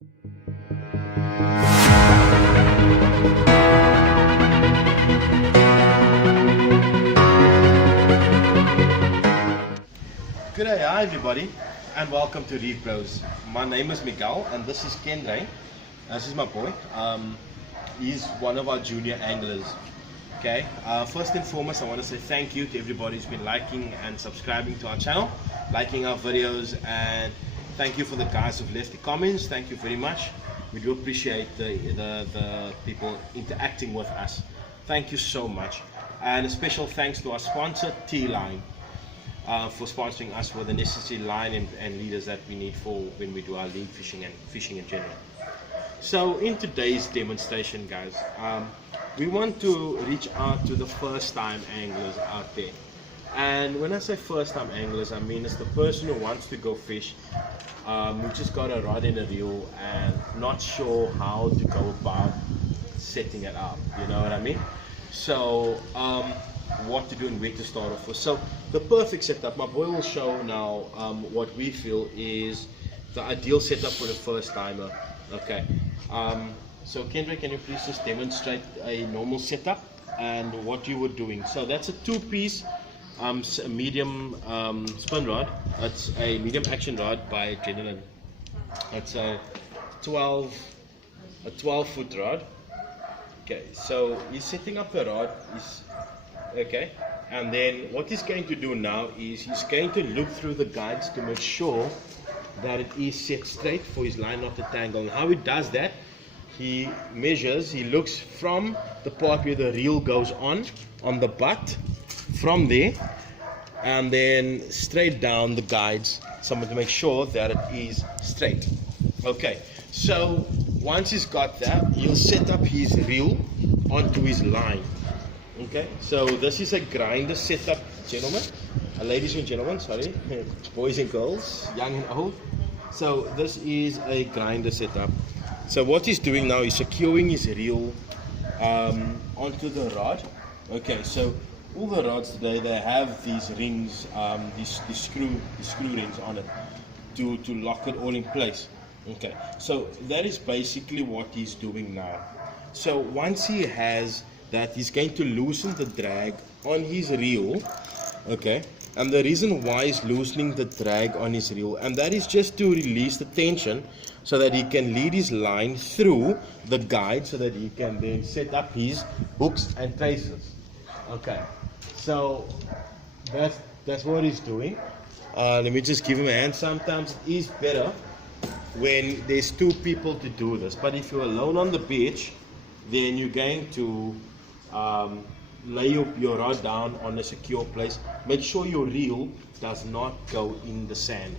G'day, hi everybody, and welcome to Reef Bros. My name is Miguel, and this is Kendra. This is my boy. He's one of our junior anglers. Okay. First and foremost, I want to say thank you to everybody who's been liking and subscribing to our channel, liking our videos, and thank you for the guys who've left the comments. Thank you very much. We do appreciate the people interacting with us. Thank you so much, and a special thanks to our sponsor, T-Line. For sponsoring us with the necessary line and leaders that we need for when we do our lead fishing and fishing in general. So in today's demonstration, guys, we want to reach out to the first time anglers out there. And when I say first time anglers, I mean it's the person who wants to go fish, who just got a rod and a reel and not sure how to go about setting it up, you know what I mean? So what to do and where to start off with. So the perfect setup, my boy will show now what we feel is the ideal setup for the first timer. Okay, so Kendra, can you please just demonstrate a normal setup and what you were doing? So that's a two-piece medium spin rod. It's a medium action rod by Adrenaline. It's a 12-foot rod. Okay, so he's setting up the rod. Okay, and then what he's going to do now is he's going to look through the guides to make sure that it is set straight for his line not to tangle. And how he does that, he measures, he looks from the part where the reel goes on the butt, from there, and then straight down the guides, someone to make sure that it is straight. Okay, so once he's got that, he'll set up his reel onto his line. Okay, so this is a grinder setup, gentlemen, ladies and gentlemen, sorry, boys and girls, young and old. So this is a grinder setup. So what he's doing now is securing his reel onto the rod. Okay, so all the rods today, they have these rings, these screw rings on it to lock it all in place. Okay, so that is basically what he's doing now. So once he has that, he's going to loosen the drag on his reel. Okay, and the reason why he's loosening the drag on his reel, and that is just to release the tension so that he can lead his line through the guide so that he can then set up his hooks and traces. Okay, so that's what he's doing. Let me just give him a hand. Sometimes it is better when there's two people to do this, but if you're alone on the beach, then you're going to lay your rod down on a secure place. Make sure your reel does not go in the sand.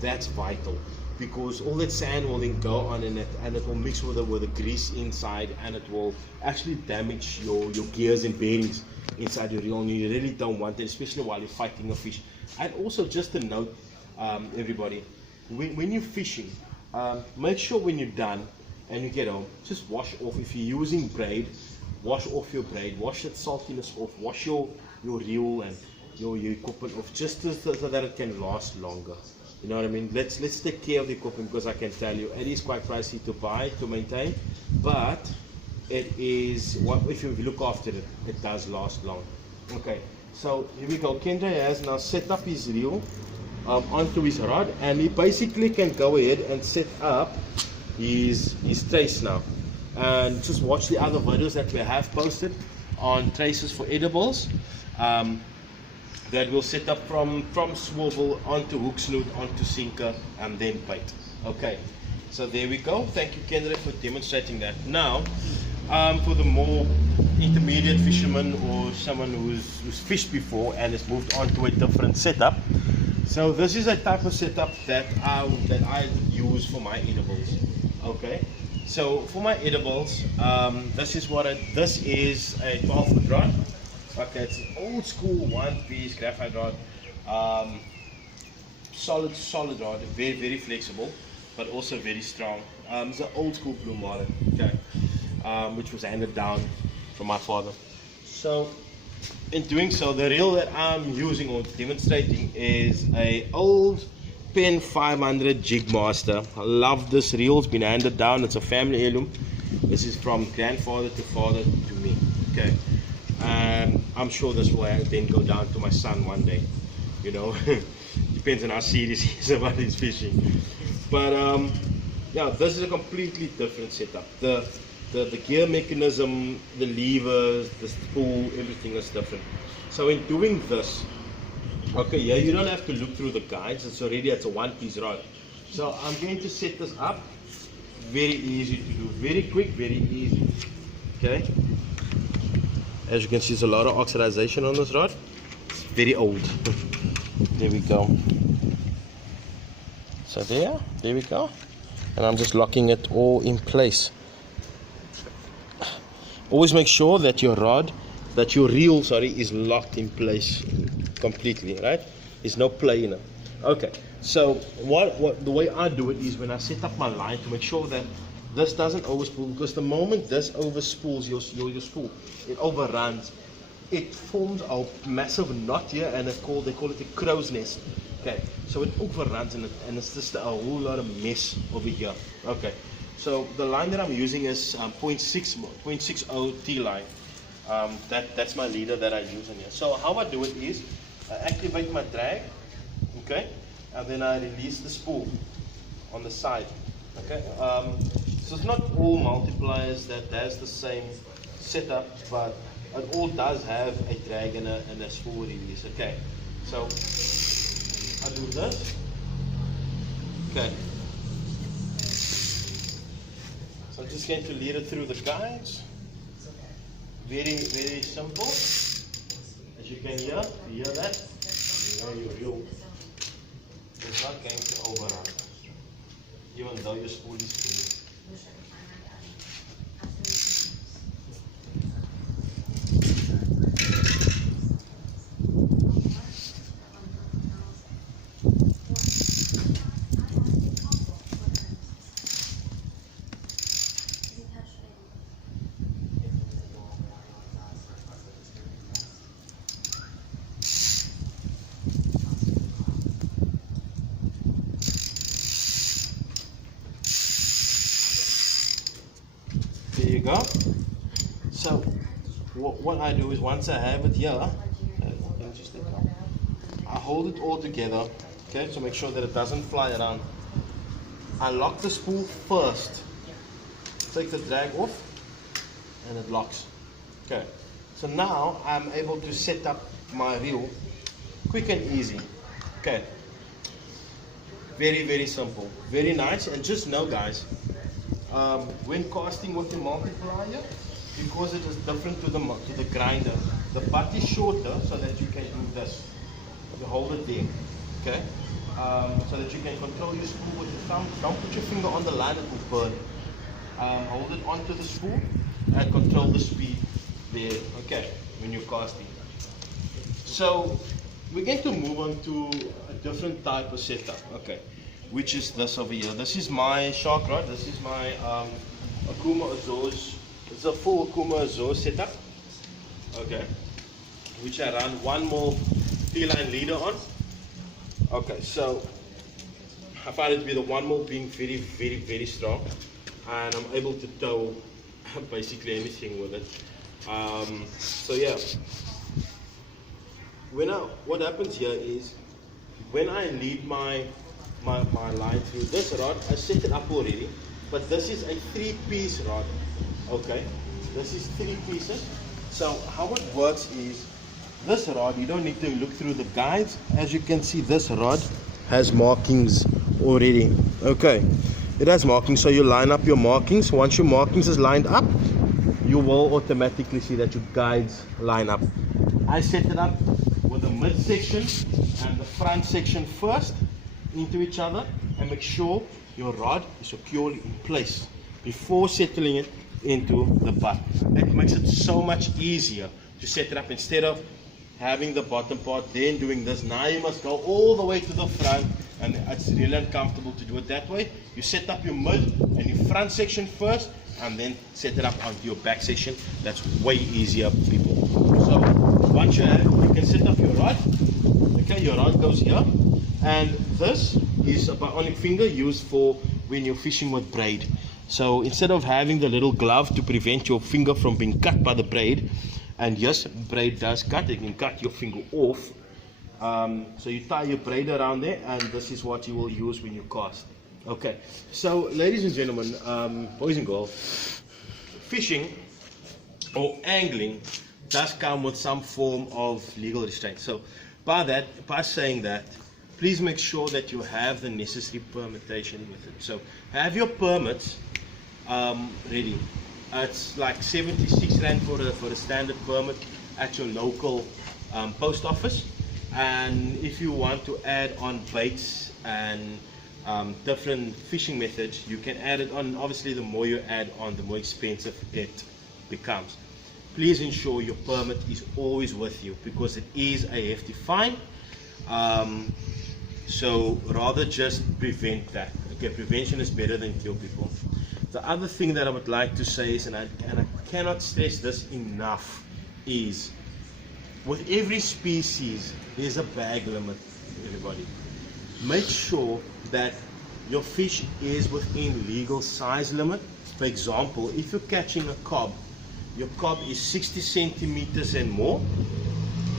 That's vital, because all that sand will then go on in it, and it will mix with the grease inside, and it will actually damage your gears and bearings inside your reel, and you really don't want it, especially while you're fighting a fish. And also, just a note, everybody, when you're fishing, make sure when you're done and you get home, just wash off. If you're using braid, wash off your braid, wash that saltiness off, wash your reel and your equipment off, just so that it can last longer. You know what I mean? Let's take care of the equipment, because I can tell you it is quite pricey to buy, to maintain, but it is what, if you look after it, it does last long. Okay, so here we go. Kendra has now set up his reel onto his rod, and he basically can go ahead and set up his trace now. And just watch the other videos that we have posted on traces for edibles, that will set up from swivel onto hook snoot, onto sinker, and then bait. Okay, so there we go. Thank you, Kendra, for demonstrating that. Now, for the more intermediate fisherman or someone who's fished before and has moved on to a different setup, so this is a type of setup that I use for my edibles. Okay, so for my edibles, this is a 12-foot rod. Okay, it's an old school one-piece graphite rod, solid rod, very flexible, but also very strong. It's an old school Blue Marlin, okay, which was handed down from my father. So in doing so, the reel that I'm using or demonstrating is a old Pen 500 Jigmaster. I love this reel. It's been handed down. It's a family heirloom. This is from grandfather to father to me. Okay, and I'm sure this will then go down to my son one day. You know, depends on how serious he is about his fishing. But yeah, this is a completely different setup. The gear mechanism, the levers, the spool, everything is different. So in doing this, okay, yeah, you don't have to look through the guides. It's a one-piece rod. So I'm going to set this up. Very easy to do. Very quick, very easy. Okay. As you can see, there's a lot of oxidization on this rod. It's very old. There we go. So there we go. And I'm just locking it all in place. Always make sure that your reel, is locked in place completely, right? There's no play in it. Okay, so the way I do it is when I set up my line to make sure that this doesn't overspool, because the moment this overspools your spool, it overruns. It forms a massive knot here, and they call it a crow's nest. Okay, so it overruns and it's just a whole lot of mess over here. Okay, so the line that I'm using is 0.60 T line. That's my leader that I use in here. So how I do it is I activate my drag, okay, and then I release the spool on the side. Okay, so it's not all multipliers that has the same setup, but it all does have a drag and a spool release. Okay, so I do this. Okay, so I'm just going to lead it through the guides. Very, very simple. As you can hear, that, your reel is not going to overrun, even though your spool is free. There you go. So what I do is, once I have it here, I hold it all together, okay, to make sure that it doesn't fly around. I lock the spool first, take the drag off, and it locks. Okay, so now I'm able to set up my reel quick and easy. Okay, very, very simple, very nice. And just know, guys, when casting with the multiplier, because it is different to the grinder, the butt is shorter so that you can do this. You hold it there, okay? So that you can control your spool with your thumb. Don't put your finger on the line, it will burn. Hold it onto the spool and control the speed there, okay, when you're casting. So we're going to move on to a different type of setup, okay, which is this over here. This is my shark rod. This is my Okuma Azores. It's a full Okuma Azores setup, okay, which I run one more T-line leader on. Okay, so I find it to be the one more being very, very, very strong, and I'm able to tow basically anything with it. So yeah, what happens here is, when I lead my line through this rod, I set it up already, but this is a 3-piece rod, okay? This is 3 pieces. So how it works is, this rod, you don't need to look through the guides. As you can see, this rod has markings already, okay? It has markings, so you line up your markings. Once your markings is lined up, you will automatically see that your guides line up. I set it up with the midsection and the front section first into each other, and make sure your rod is securely in place before settling it into the butt. It makes it so much easier to set it up, instead of having the bottom part, then doing this. Now you must go all the way to the front, and it's really uncomfortable to do it that way. You set up your mid and your front section first, and then set it up onto your back section. That's way easier, people. So once you have, you can set up your rod. Okay, your rod goes here, and this is a bionic finger used for when you're fishing with braid. So instead of having the little glove to prevent your finger from being cut by the braid, and yes, braid does cut, it can cut your finger off. So you tie your braid around there, and this is what you will use when you cast. Okay, so ladies and gentlemen, boys and girls, fishing or angling does come with some form of legal restraint. So by saying that, please make sure that you have the necessary permutation with it. So have your permits ready. It's like 76 Rand for a standard permit at your local post office. And if you want to add on baits and different fishing methods, you can add it on. Obviously, the more you add on, the more expensive it becomes. Please ensure your permit is always with you, because it is a hefty fine. So rather just prevent that. Okay, prevention is better than cure people. The other thing that I would like to say is, and I cannot stress this enough, is with every species there's a bag limit, everybody. Make sure that your fish is within legal size limit. For example, if you're catching a cob, your cob is 60 centimeters and more.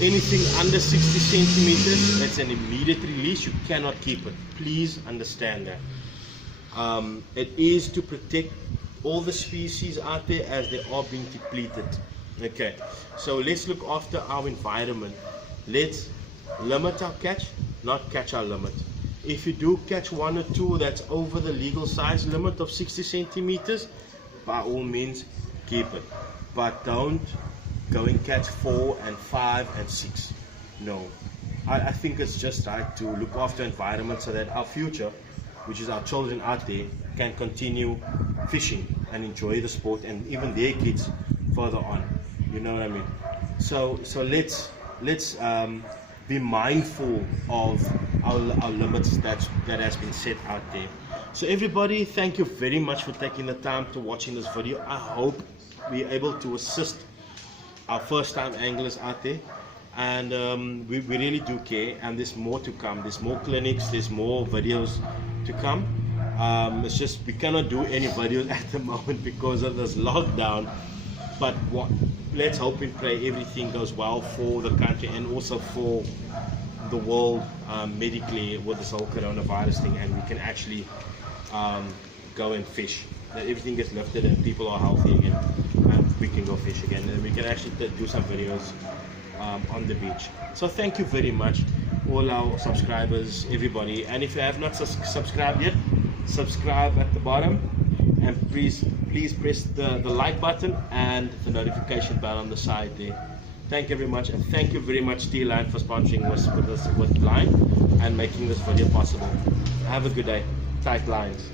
Anything under 60 centimeters, that's an immediate release. You cannot keep it. Please understand that. It is to protect all the species out there as they are being depleted. Okay, so let's look after our environment. Let's limit our catch, not catch our limit. If you do catch one or two that's over the legal size limit of 60 centimeters, by all means keep it, but don't go and catch 4 and 5 and 6. No, I think it's just right to look after environment so that our future, which is our children out there, can continue fishing and enjoy the sport, and even their kids further on. You know what I mean? So let's be mindful of our limits that has been set out there. So everybody, thank you very much for taking the time to watching this video. I hope we're able to assist our first time anglers out there, and we really do care, and there's more to come. There's more clinics, there's more videos to come. It's just we cannot do any videos at the moment because of this lockdown, but let's hope and pray everything goes well for the country and also for the world medically with this whole coronavirus thing, and we can actually go and fish, that everything gets lifted and people are healthy again, and we can go fish again, and we can actually do some videos on the beach. So thank you very much, all our subscribers, everybody, and if you have not subscribed yet, subscribe at the bottom, and please press the like button and the notification bell on the side there. Thank you very much, and thank you very much T-Line for sponsoring us with Line and making this video possible. Have a good day. Tight lines.